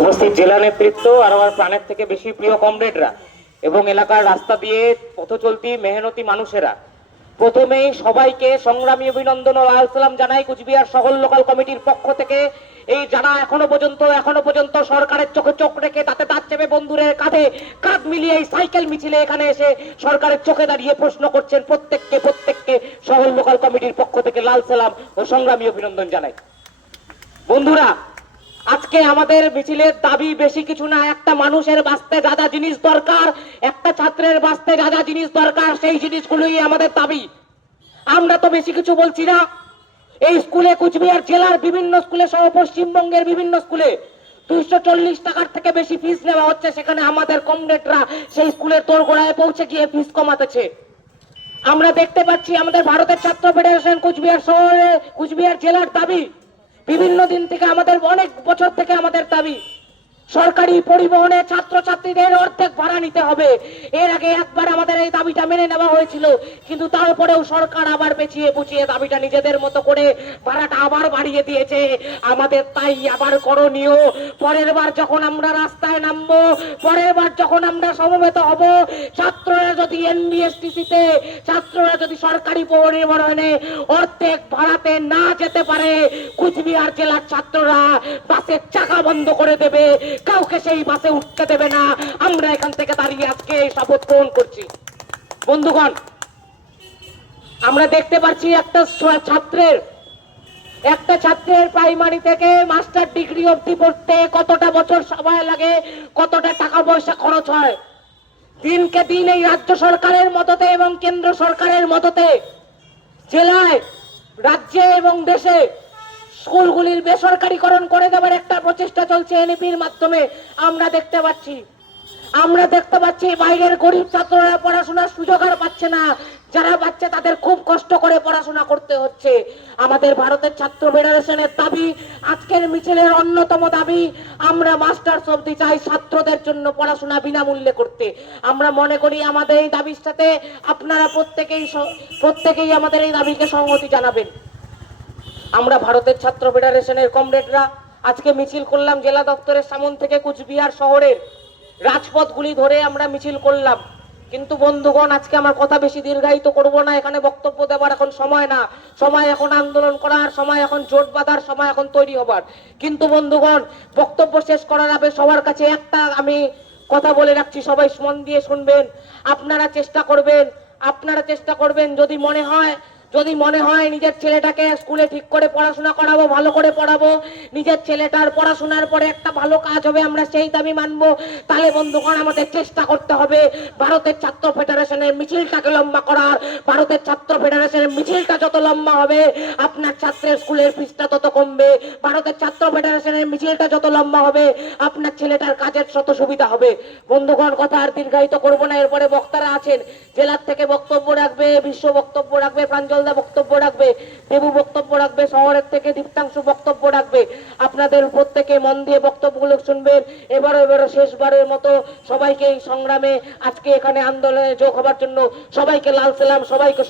উপস্থিত জেলা নেতৃত্ব আর আমার প্রাণের থেকে বেশি প্রিয় কমরেডরা এবং এলাকার রাস্তা দিয়ে পথ চলতি মেহনতি মানুষেরা, প্রথমেই সবাইকে সংগ্রামী অভিনন্দন ও লাল সালাম জানাই কুচবিহার শহর লোকাল কমিটির পক্ষ থেকে। এই যারা এখনো পর্যন্ত সরকারের চোখে চোখ রেখে তাতে তার চেপে বন্ধুরের কাঁধে কাঁধ মিলিয়ে এই সাইকেল মিছিলে এখানে এসে সরকারের চোখে দাঁড়িয়ে প্রশ্ন করছেন, প্রত্যেককে শহর লোকাল কমিটির পক্ষ থেকে লাল সালাম ও সংগ্রামী অভিনন্দন জানাই। বন্ধুরা, আজকে আমাদের মিছিলের দাবি বেশি কিছু না, একটা মানুষের বাঁচতে যা যা জিনিস দরকার, একটা ছাত্রের বাঁচতে যা যা জিনিস দরকার, সেই জিনিসগুলোই আমাদের দাবি। আমরা তো বেশি কিছু বলছি না। এই স্কুলে, কুচবিহার জেলার বিভিন্ন স্কুলে সহ পশ্চিমবঙ্গের বিভিন্ন স্কুলে 240 টাকার থেকে বেশি ফিস নেওয়া হচ্ছে। সেখানে আমাদের কমরেডরা সেই স্কুলের দোরগোড়ায় পৌঁছে গিয়ে ফিস কমাতেছে। আমরা দেখতে পাচ্ছি আমাদের ভারতের ছাত্র ফেডারেশন কুচবিহার শহরে, কুচবিহার জেলার দাবি বিভিন্ন দিন থেকে, আমাদের অনেক বছর থেকে আমাদের দাবি, সরকারি পরিবহনে ছাত্রছাত্রীদের অর্ধেক ভাড়া নিতে হবে। এর আগে একবার আমাদের এই দাবিটা মেনে নেওয়া হয়েছিল, কিন্তু তারপরেও সরকার আবার পেছিয়ে পুছিয়ে দাবিটা নিজেদের মতো করে ভাড়াটা আবার বাড়িয়ে দিয়েছে। আমাদের তাই আবার করণীয়, পরের বার যখন আমরা রাস্তায় নামবো, পরের বার যখন আমরা সমবেত হব, ছাত্ররা যদি এনবিএসটিসিতে, ছাত্ররা যদি সরকারি পরিবহনে অর্ধেক ভাড়াতে না যেতে পারে, কুচবিহার জেলার ছাত্ররা বাসের চাকা বন্ধ করে দেবে, কাউকে সেই বাসে উঠতে দেবে না। আমরা এখান থেকে দাঁড়িয়ে আজকে শপথ গ্রহণ করছি। বন্ধুগণ, আমরা দেখতে পাচ্ছি একটা ছাত্রের প্রাইমারি থেকে মাস্টার ডিগ্রি অবধি পড়তে কতটা বছর সময় লাগে, কতটা টাকা পয়সা খরচ হয়। দিনকে দিন এই রাজ্য সরকারের মদতে এবং কেন্দ্র সরকারের মদতে জেলায়, রাজ্যে এবং দেশে স্কুলগুলির বেসরকারীকরণ করে দেওয়ার একটা প্রচেষ্টা চলছে এনইপির মাধ্যমে। আমরা দেখতে পাচ্ছি বাইরের গরিব ছাত্ররা পড়াশোনার সুযোগ আর পাচ্ছে না, যারা পাচ্ছে তাদের খুব কষ্ট করে পড়াশোনা করতে হচ্ছে। আমাদের ভারতের ছাত্র ফেডারেশনের দাবি, আজকের মিছিলের অন্যতম দাবি, আমরা মাস্টার্স অবধি চাই ছাত্রদের জন্য পড়াশোনা বিনামূল্যে করতে। আমরা মনে করি আমাদের এই দাবির সাথে আপনারা প্রত্যেকেই আমাদের এই দাবিকে সংহতি জানাবেন। আমরা ভারতের ছাত্র ফেডারেশনের কমরেডরা আজকে মিছিল করলাম জেলা দপ্তরের সামনে থেকে কুচবিহার শহরের রাজপথগুলি ধরে আমরা মিছিল করলাম। কিন্তু বন্ধুগণ, আজকে আমার কথা বেশি দীর্ঘায়িত করব না, এখানে বক্তব্য দেওয়ার এখন সময় না। সময় এখন আন্দোলন করার, সময় এখন জোট বাঁধার, সময় এখন তৈরি হবার। কিন্তু বন্ধুগণ, বক্তব্য শেষ করার আগে সবার কাছে একটা আমি কথা বলে রাখছি, সবাই মন দিয়ে শুনবেন। আপনারা চেষ্টা করবেন যদি মনে হয় নিজের ছেলেটাকে স্কুলে ঠিক করে পড়াশোনা করাবো, ভালো করে পড়াবো, নিজের ছেলেটার পড়াশোনার পরে একটা ভালো কাজ হবে, আমরা সেই দাবি মানবো, তাহলে বন্ধুগণ আমাদের চেষ্টা করতে হবে ভারতের ছাত্র ফেডারেশনের মিছিলটাকে লম্বা করার। ভারতের ছাত্র ফেডারেশনের মিছিলটা যত লম্বা হবে, আপনার ছাত্রের স্কুলের ফিসটা তত কমবে। ভারতের ছাত্র ফেডারেশনের মিছিলটা যত লম্বা হবে, আপনার ছেলেটার কাজের তত সুবিধা হবে। বন্ধুগণ, কথা আর দীর্ঘায়িত করবো না। এরপরে বক্তারা আছেন, জেলার থেকে বক্তব্য রাখবে, বিশ্ব বক্তব্য রাখবে, প্রাঞ্জল বক্তব্য রাখবে, দেবু বক্তব্য রাখবে, শহরের থেকে দীপ্তাংশু বক্তব্য রাখবে। আপনাদের প্রত্যেকে মন দিয়ে বক্তব্যগুলো শুনবেন। এবারও শেষবারের মতো সবাইকে এই সংগ্রামে, আজকে এখানে আন্দোলনে যোগ হবার জন্য সবাইকে লাল সালাম, সবাইকে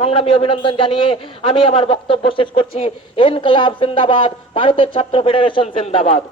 সংগ্রামী অভিনন্দন জানিয়ে আমি আমার বক্তব্য শেষ করছি। ইনকলাব জিন্দাবাদ, ভারতের ছাত্র ফেডারেশন জিন্দাবাদ।